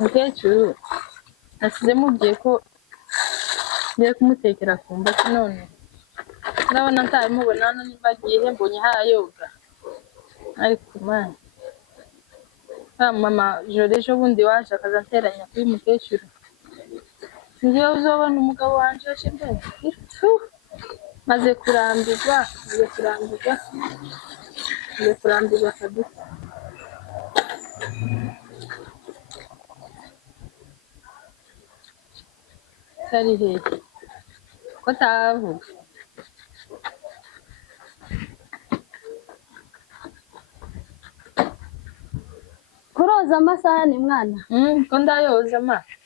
mukecuru nasize mubwiye ko ngiye kumutekera kumba none ndabona ntabimubona hano nimba agiye mbonye hayoga ariko mwana mama joro ejo bundi waje akazanteranya kuri mukecuru ngiye uzobona umugabo wanje shembe maze kurambirwa kabisa sari hehe ko tavuga kuroza amasahani mwana ko ndayoza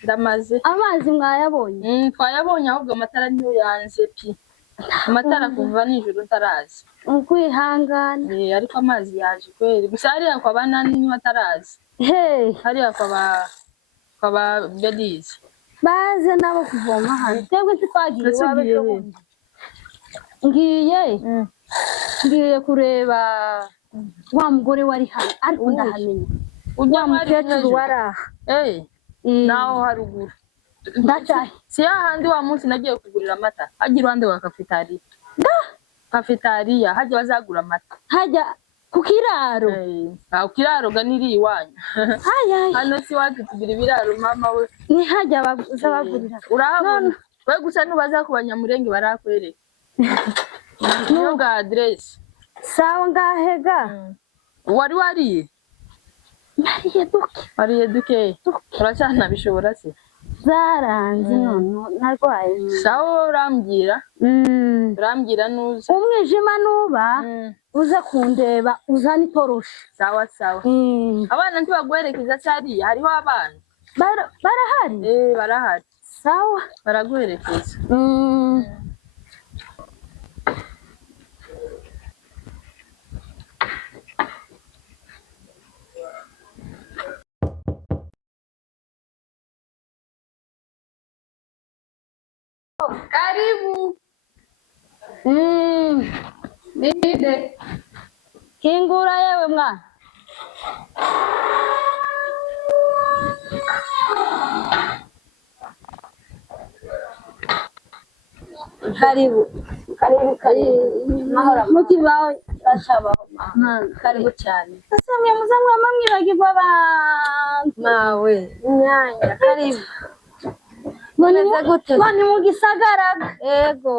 ndamaze amazi mwayabonye twayabonye ahubwo amatara niyo yanze pi amatara kuva nijoro ntarazi kwihangana ariko amazi yaje kweri gusa hariya kwa banani niho atarazi hariya kwa ba Belize baze nabo kuvoma hano twebwe ntitwagiye iwawe ejobundi ngiye kureba wa mugore wari hano ariko ndahamenya wa mukecuru wari aha naho haruguru ndacahe si hahandi wa munsi nagiye kugurira amata hajya iruhande wa kafetariya hajya bazagura amata hajya ku kiraro ku kiraro ganiri iwanyu hano si wacu tugira ibiraro mama we ni hajya baza bagurira urahabona we gusa nubaza ku banyamurenge barakwereka niyo ga adresse sawa ngahega wari wariye wariye duke uracyanabishobora se zaranze none narwaye sawa urambwira nuza umwijima nuba uza kundeba uzana itoroshi sawa abana ntibagwerekeza cyariya hariho abana barahari barahari sawa baraguherekeza karibu nide kingura yewe mwana karibu mahora mukibaho acabaho karibu cyane asamye muzamwe mamwibagirwa abantu mawe nyanya karibu mumeze gute bani mu gisagara yego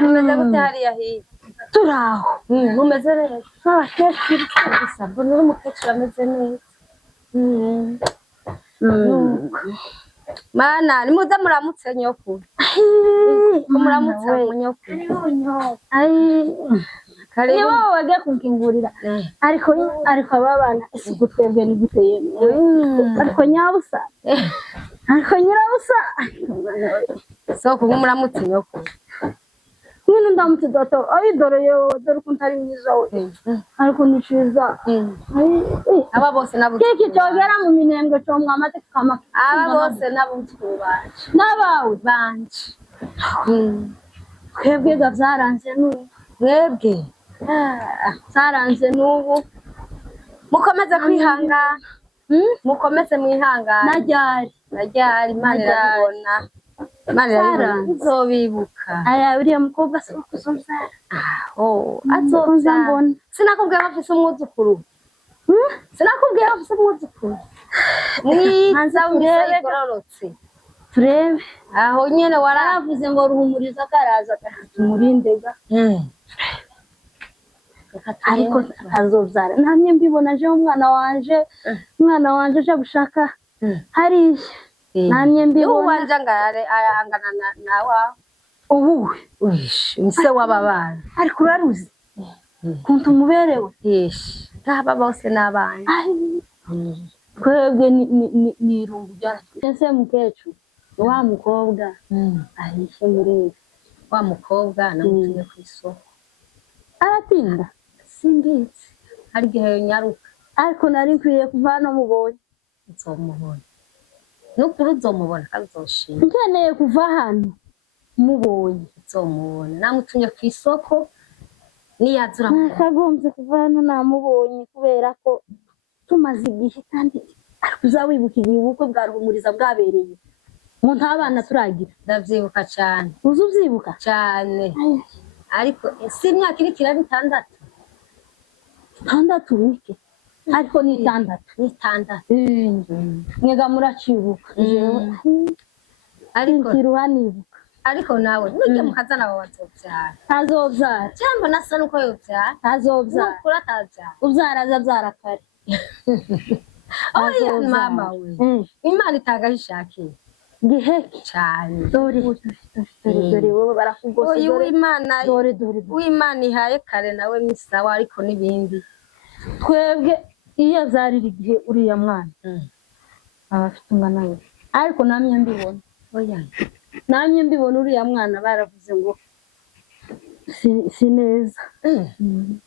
mumeze gute hariya hirya turaho mumeze neza abakecuru gusa mbona uri umukecuru ameze neza mana nimuze muramutse nyoko muramutse nyoko niba wagiye kukingurira ariko ababana isuku twebwe ni gute yemwe ariko nyabusa ariko nyirabusa soko muramutse nyoko mwene ndamutse data dore ukuntu ari mwiza we ariko ni cyiza aba bose nabo kiki cyogera mu minembwe cyo mwamaze kamaka aba bose nabo twubanje nabawe banje twebwe byaranze n'ubu mwebwe zaranze n'ubu mukomeze kwihangana mukomeze mwihangana najyari imana irabibona imana irabibona izobibuka uriya mukobwa si ukuzumzara azoza sinakubwiye ko afise umwuzukuru mwiza w'umusore igororotse turebe aho nyene waravuze ngo ruhumuriza karaza tumurindega ariko azobyara namye mbibona je umwana wanje aje gushaka hariya namye mbibona wanje angana nawa ubu nse w'ababana ariko uraruzi kuntu muberewe aba bose n'abana twebwe ni irungu ese mukecuru wa mukobwa ahishe murebe wa mukobwa namutumye ku isoko aratinda simbizi hari igihe nyaruka ariko nari nkwiye kuva hano mubonye nzomubona n'ukuri uzomubona kandi uzoshima nkeneye kuva hano mubonye nzomubona namutumye ku isoko nakagombye kuva hano namubonye kubera ko tumaze igihe kandi uzawibuka igihe ubukwe bwa Ruhumuriza bwabereye ngo nta bana turagira. ndavyibuka cyane Uzi uvyibuka cyane ariko si imyaka iri kira bitandatu 6 wiki ariko ni 6 mwega muracibuka ariko kiruhanibuka ariko nawe nujya mukazana abo bazobyara azobyara cyangwa nasa nuko yobyara azobyara nukura atabyara ubyara azabyara kare. oya mama we Imana itagaho ishakiye giheke cyane dore wowe barakugose oya w'Imana dore w'Imana ihaye kare nawe misawa ariko nibindi twebwe iyo azarira igihe uriya mwana abafite umwana we ariko namye mbibona oya uriya mwana baravuze ngo si neza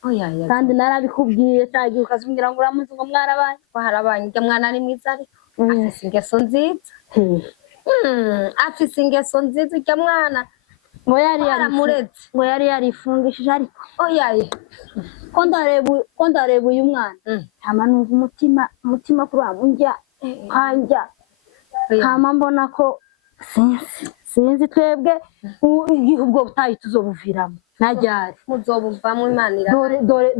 oya kandi narabikubwiye cyagiye ukazumbwira ngo uramuzi ngo mwarabanye twarabanye njya mwana ari mwiza ariko afise ingeso nziza afise ingeso nziza ujya mwana ngo yari yaramuretse ngo yari yarifungishije ariko oya ko ndareba uyu mwana hama numva umutima kuri amujya hanja hama mbona ko sinzi twebwe igihe ubwo butayi tuzobuviramo najyari muzobuvamo Imana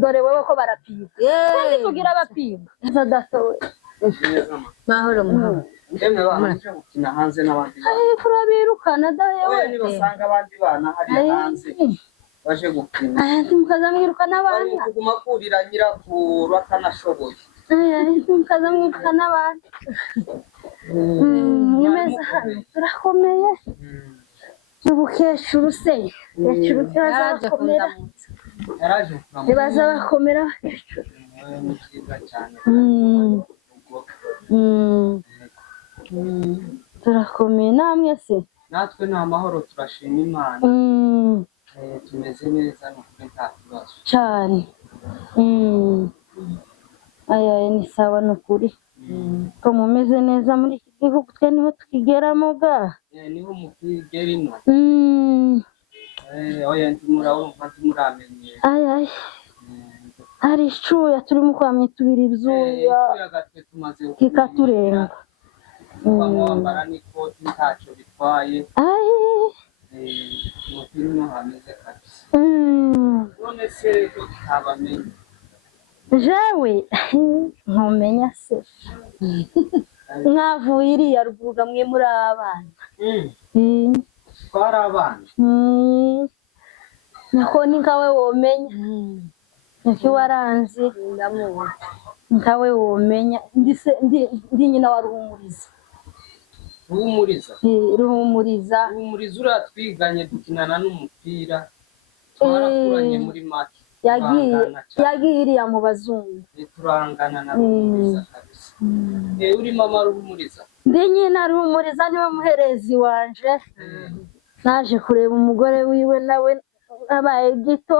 dore wewe ko barapima kandi kugira abapima zadasowe mahoro Emwe bana gukina hanze n'abandi bana kurabirukana daye we nibasanga abandi bana hari hanze baje gukina mukazamwirukana abana kuguma kurira nyirakuru atanashoboye mukazamwirukana abana nimeza hano turakomeye ubukecuru se kecuru cyazakomera yaraje nibaza bakomera bakecuru ni cyiza cyane turakomeye namwe se natwe ni amahoro turashima Imana tumeze neza n'ukuri nta kibazo cyane aya ni sawa n'ukuri ko mumeze neza muri iki gihugu twe niho tukigeramo ga niho mukigera ino oya ntimurabumva ntimuramenye hari icuya turimo kwamye tubira ibyuya kikaturenga wambara n'ikoti ntacyo bitwaye umupira ino hameze kabisa none se ko tutabamenye jewe ntumenya se mwavuye iriya ruguru mwe muri abana twari abana niko ni nkawe womenya niki waranze nkawe womenya ndi nyina wa Ruhumuriza Ruhumuriza uratwiganye dukinana n'umupira twarakuranye muri make yagiye iriya mu bazungu turangana na Ruhumuriza kabisa uri mama Ruhumuriza ndi nyina Ruhumuriza niwe muherezi wanje naje kureba umugore wiwe nawe abaye gito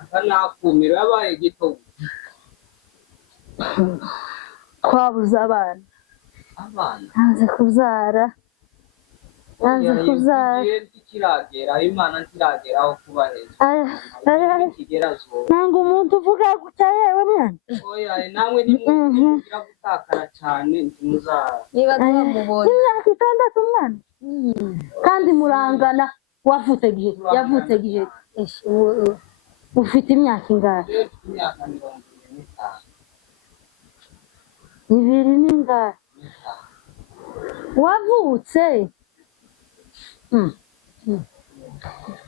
akanakumira yabaye gito twabuze abana nanze kubyara kiragera Imana ntiragera aho kuba heza nanga umuntu uvuga gutya yewe mwana oya namwe nimugira gutakara cyane ntimuzara niba twamubonye imyaka 6 mwana kandi murangana wavutse gihe ufite imyaka ingahe imyaka 25 ibiri n'ingahe wavutse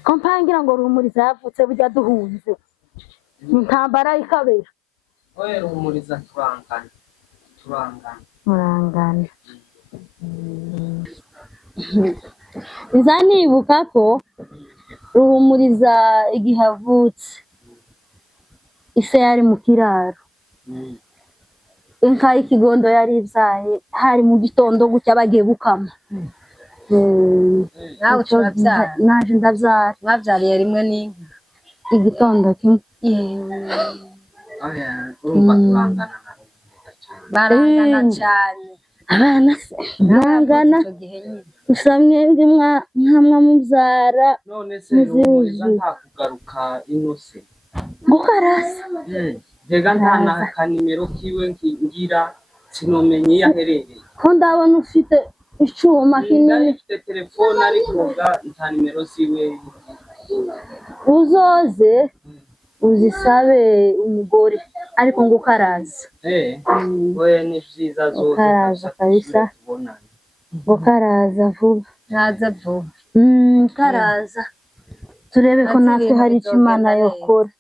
kompangira ngo Ruhumuriza yavutse burya duhunze intambara ikabera oya Ruhumuriza murangana nibuka ko Ruhumuriza igihe avutse ise yari mu kiraro inka y'ikigondo yari ibyaye hari mu gitondo gutya bagiye gukama nawe turabyara naje ndabyara mwabyariye rimwe n'inka igitondo kimwe barangana cyane abana se barangana gusa mwebwe mwamwa mubyara none se Ruhumuriza nta kugaruka ino se Gukaraza mbega nta n'akanimero kiwe ngira sinumenye iyo aherereye ko ndabona ufite icuma kinini. Ufite telefone ariko nta nimero ziwe. Uzoze uzisabe umugore ariko ngo ukaraza. Oya ni vyiza zoze ukaraza kabisa. Ukaraza vuba. Naza vuba. Karaza turebe ko natwe hari icyo Imana yokora.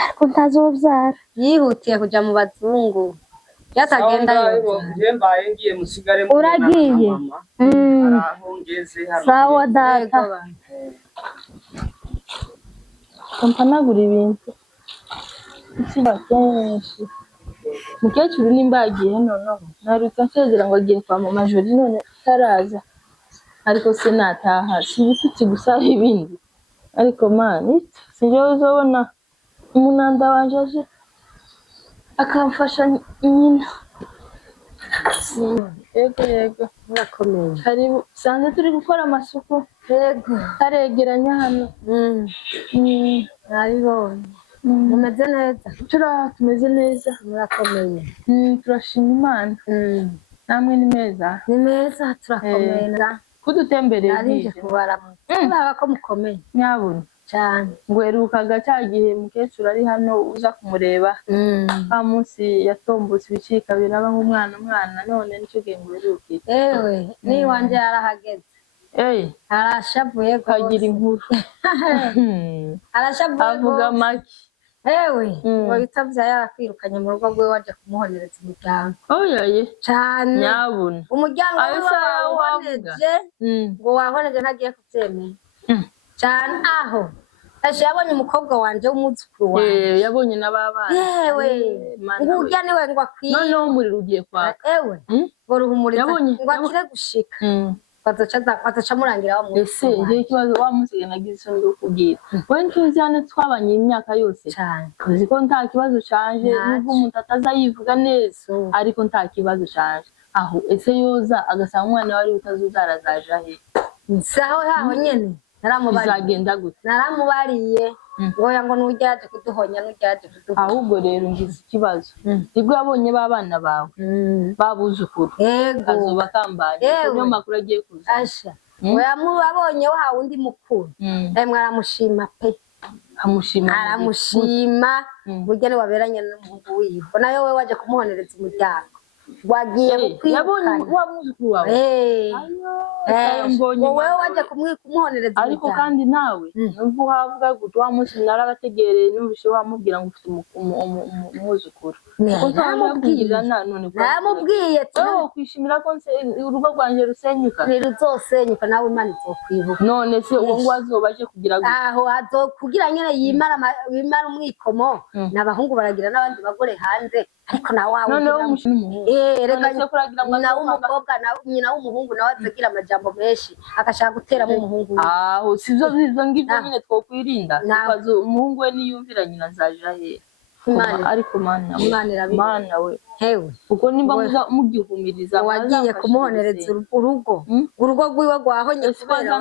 Ariko ntazovyara. Yihutiye kuja mu bazungu. Yatagenda mbaye ngiye musigare mu uragiye. Sawa data. Kampanagura ibintu ikiba kenshi. Mukecuru nimbagiye noneho narutse nsezera ngo agiye kwa mama Joli none taraza ariko sinataha sibitutsi gusa ibindi ariko mani sinje uzobona umunanda wanje aje akamfasha nyina. Yego murakomeye. Karibu sanze turi gukora amasuku. Yego taregeranya hano. Naribonye. Mumeze neza? Tumeze neza. Murakomeye. Turashima Imana. Namwe ni meza? Ni meza turakomeye. Kudutembereye narije kubara. Uraba ko mukomeye. Nyabuna cyane. Ngwerukaga cyagihe mukecuru ari hano uza kumureba. Ba munsi yatombutse ibicika biraba nk'umwana none nicyo gihe ngwerukiye. Ewe ni wanje yarahageze. Arashavuye kagira inkuru. Arashavuye avuga make. Ewe ngo bitavya yarakwirukanye mu rugo rwe waje kumuhonereza umuryango. Oyaye cyane. Nyabuna Umuryango wahoneje ngo wahoneje ntagiye kuvyemera. Cyane aho yabonye umukobwa wanje w'umuzukuru wanje. Yabonye n'ababana. Yewe ngurya niwe ngo akwiye. Noneho umuriro ugiye kwaka. Ewe ngo ruhumuriza ngo akire gushika. Bataca murangira wa ese ngiye kibazo wa musige nagize ndo kugira. Wewe ntuzane twabanye imyaka yose. Cyane. Kuzi ko nta kibazo canje n'ubwo umuntu ataza yivuga neza ariko nta kibazo canje. Aho ese yoza agasanga umwana wari utazuzarazaje he. Saho haho nyene. Bizagenda gute? Naramubariye ngoya ngo nujyaje kuduhonya nujyaje kuduhonya. Ahubwo rero ngize ikibazo. Nibwo yabonye babana bawe babuzukuru. Azoba kambanye. Niyo makuru agiye kuza. Asha. Oya mubabonye wa wundi mukuru. Mwaramushima pe. Aramushima. Burya ni waberanye n'umuhungu wiwe. Nayo we waje kumuhonereza umuryango. Wagiye gukwirukana. Yabonye wa muzukuru wawe. Wowe waje kumuhonereza ariko kandi nawe numva uhavuga gute wa munsi narabategereye numvise wamubwira ngo ufite umuzukuru. Namubwiye kwishimira ko urugo rwanje rusenyuka. Ntiruzosenyuka nawe Imana izokwibuka. None se uwo ngo azobaje kugira gute? Aho azokugira nyene yimara umwikomo n'abahungu baragira n'abandi bagore hanze ariko na wawe noneho umushinu reka nawe umukobwa nyina w'umuhungu nawe azagira amajambo menshi agashaka guteramo umuhungu. Aho sivyo ngivyo nyine twokwirinda ukazo umuhungu we niyumvira nyina nzaja he. Ariko Mana we hewe uko nimba mugihumiriza wagiye kumuhonereza urugo rwiwe rwahonye kubera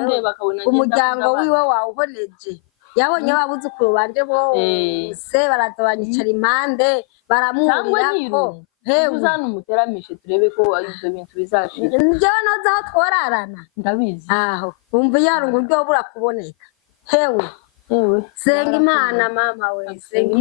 umuryango wiwe wawuhoneje. Yabonye babuzukuru banje bose baraza banyicara impande baramwurira ko hewe uzana umuteramishe turebe ko ibyo bintu bizashira. Njyewe noza aho tworarana ndabizi. Aho umva yarungu ryo bura kuboneka hewe senga Imana mama we senga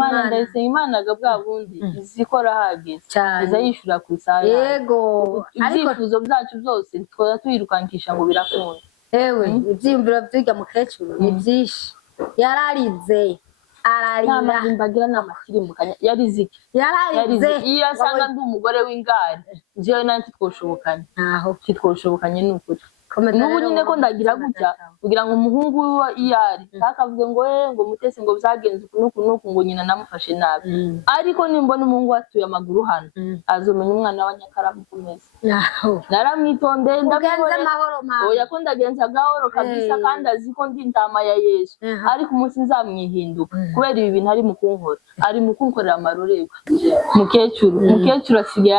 Imana gabwa bundi izikora hageze iza yishura ku isaha. Yego ariko ibyifuzo byacu byose twoza twirukankisha ngo birakunda. Hewe ibyiyumviro by'ujya mukecuru ni byinshi. Yararize ararira mbagira n'amakirimbukanya yariziki yararize iyo asanga ndi umugore w'ingari jewe nanti twoshobokanye aho kitwoshobokanye n'ukuri. Nubu nyine ko ndagira gutya kugira ngo umuhungu wiwe iyari takavuge ngo mutese ngo byagenze nuku ngo nyina namufashe nabi ariko nimbona umuhungu watuye amaguru hano azomenya umwana wa Nyakaramu kumeze. Naramwitondeye ndagenze amahoro mama. Oya ko ndagenza gahoro kabisa kandi aziko ndi intama ya Yesu ariko umunsi nzamwihinduka kubera ibi bintu ari mukunkora ari mukunkorera amarorerwa. Mukecuru asigaye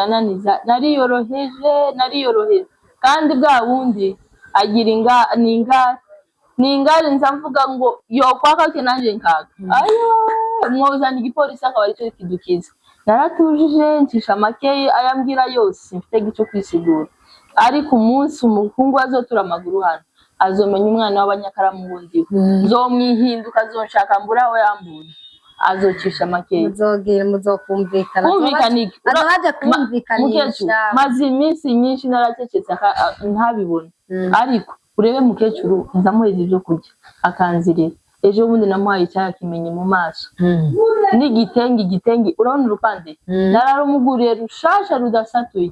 ananiza nariyoroheje kandi bwa bundi agira ingara ningari nza mvuga ngo yokwaka ke nanje nkaka ayo mwozana igipolisi akaba aricyo kidukiza naratujije ncisha makeyi ayambwira yose mfite gico kwisigura ariko umunsi umukungu azotura amaguru hano azomenya umwana w'abanyakaramu wundi nzomwihinduka azonshaka mbura aho yambuye azocisha makeyi muzokumvikana kumvikaniki azaje kumvikanisha maze iminsi nyinshi naracecetse ntabibona ariko urebe mukecuru ndamuheza ibyo kurya akanzirira ejo bundi namuhaye icyayi kimenye mu maso n'igitenge urabona urupande nararumuguriye rushasha rudasatuye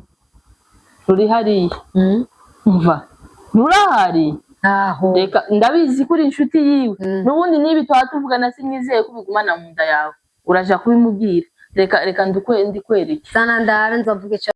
ruri hariya mva nurahari reka ndabizi kuri inshuti yiwe n'ubundi nibi twatuvugana sinizeye ko bigumana mu nda yawe uraja kubimubwira reka ndikwereke sana ndabe nzovuga